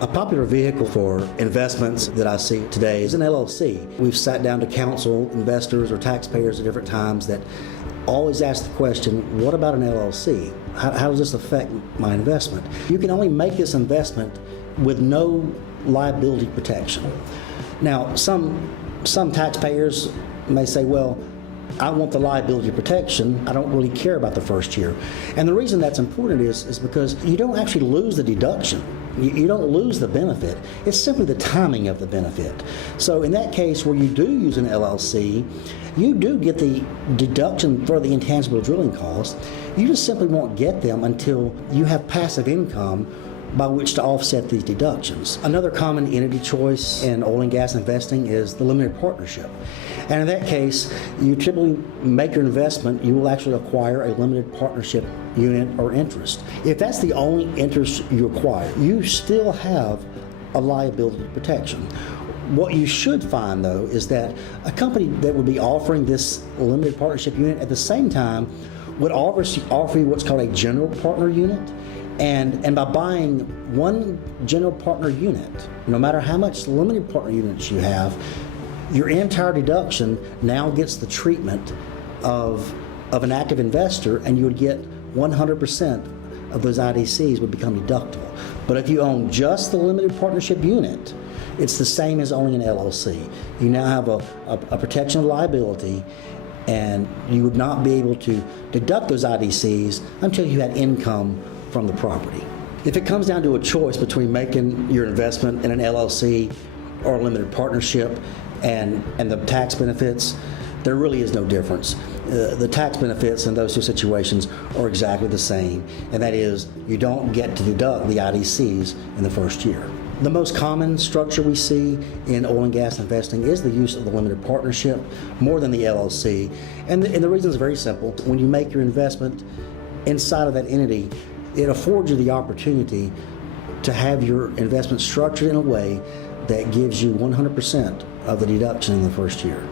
A popular vehicle for investments that I see today is an LLC. We've sat down to counsel investors or taxpayers at different times that always ask the question, what about an LLC? How does this affect my investment? You can only make this investment with no liability protection. Now, some taxpayers may say, well, I want the liability protection. I don't really care about the first year. And the reason that's important is because you don't actually lose the deduction. You don't lose the benefit. It's simply the timing of the benefit. So in that case where you do use an LLC, you do get the deduction for the intangible drilling costs. You just simply won't get them until you have passive income by which to offset these deductions. Another common entity choice in oil and gas investing is the limited partnership. And in that case, you typically make your investment, you will actually acquire a limited partnership unit or interest. If that's the only interest you acquire, you still have a liability protection. What you should find, though, is that a company that would be offering this limited partnership unit at the same time would offer you what's called a general partner unit. And by buying one general partner unit, no matter how much limited partner units you have, your entire deduction now gets the treatment of an active investor, and you would get 100% of those IDCs would become deductible. But if you own just the limited partnership unit, it's the same as owning an LLC. You now have a protection of liability, and you would not be able to deduct those IDCs until you had income from the property. If it comes down to a choice between making your investment in an LLC or a limited partnership and the tax benefits, there really is no difference. The tax benefits in those two situations are exactly the same, and that is you don't get to deduct the IDCs in the first year. The most common structure we see in oil and gas investing is the use of the limited partnership more than the LLC, and the reason is very simple. When you make your investment inside of that entity, it affords you the opportunity to have your investment structured in a way that gives you 100% of the deduction in the first year.